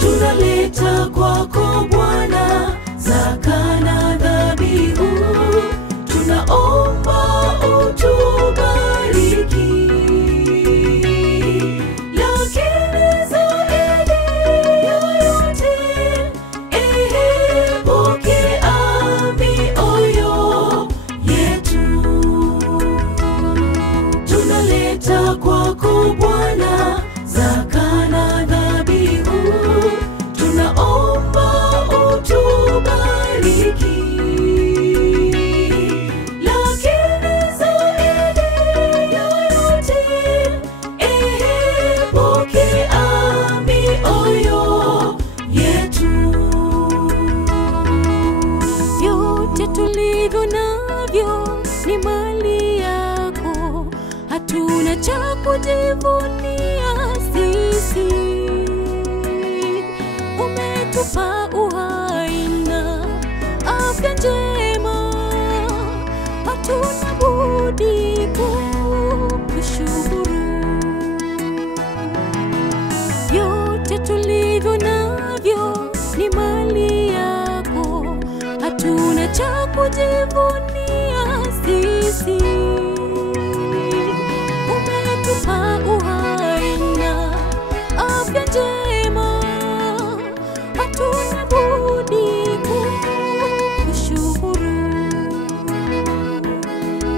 Tunaleta kwako Bwana zaka na dhabihu, tunaomba utubariki. Lakini zaidi ya yote, pokea mioyo yetu. Tunaleta kwako Bwana zaka na dhabihu, tunaomba utubariki. Lakini zaidi ya yote, pokea mioyo yetu. Yote tulivyo navyo ni mali yako, hatuna cha kujivunia sisi. Umetupa uhai na afya njema, hatuna budi kukushukuru. Yote tulivyo navyo ni mali yako, hatuna cha kujivunia sisi. Umetupa uhai na afya njema, hatuna budi kukushukuru.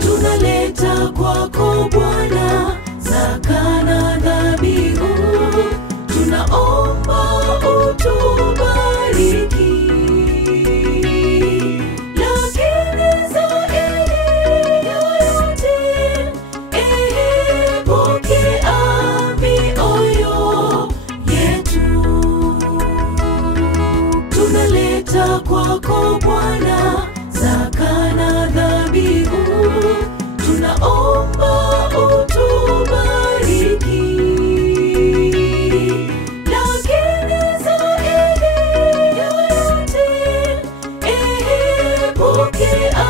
Tunaleta kwako Bwana zaka na dhabihu, tunaomba utubariki. Lakini zaidi ya yote, pokea mioyo yetu. Tunaleta kwako Bwana zaka na dhabihu, tunaomba utubariki. Lakini zaidi ya yote, pokea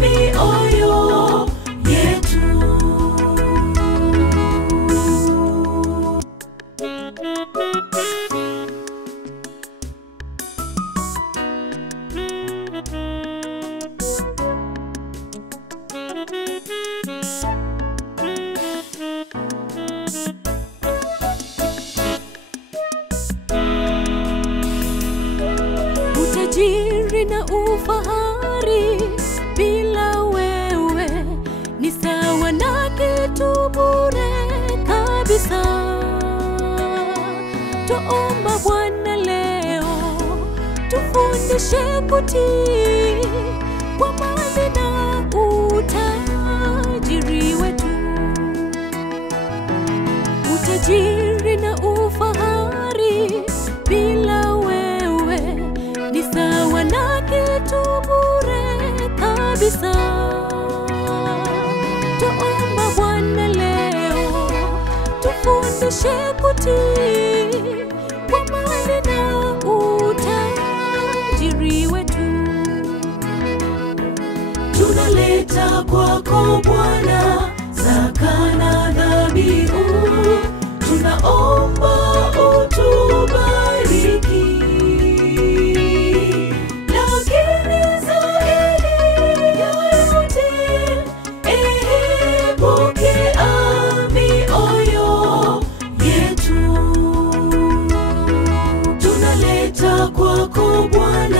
mioyo yetu. Utajiri na ufahari bila wewe ni sawa na kitu bure kabisa. Tuomba Bwana leo, tufundishe kutii kwa mali na utajiri wetu. Utajiri na ufahari bila wewe ni sawa na kitu bure kabisa. Tuomba Bwana leo, tufundishe kutii kwa mali na utajiri wetu. Tunaleta kwako Bwana zaka na dhabihu, tunaomba utubariki. Lakini zaidi ya yote, pokea mioyo yetu. Tunaleta kwako Bwana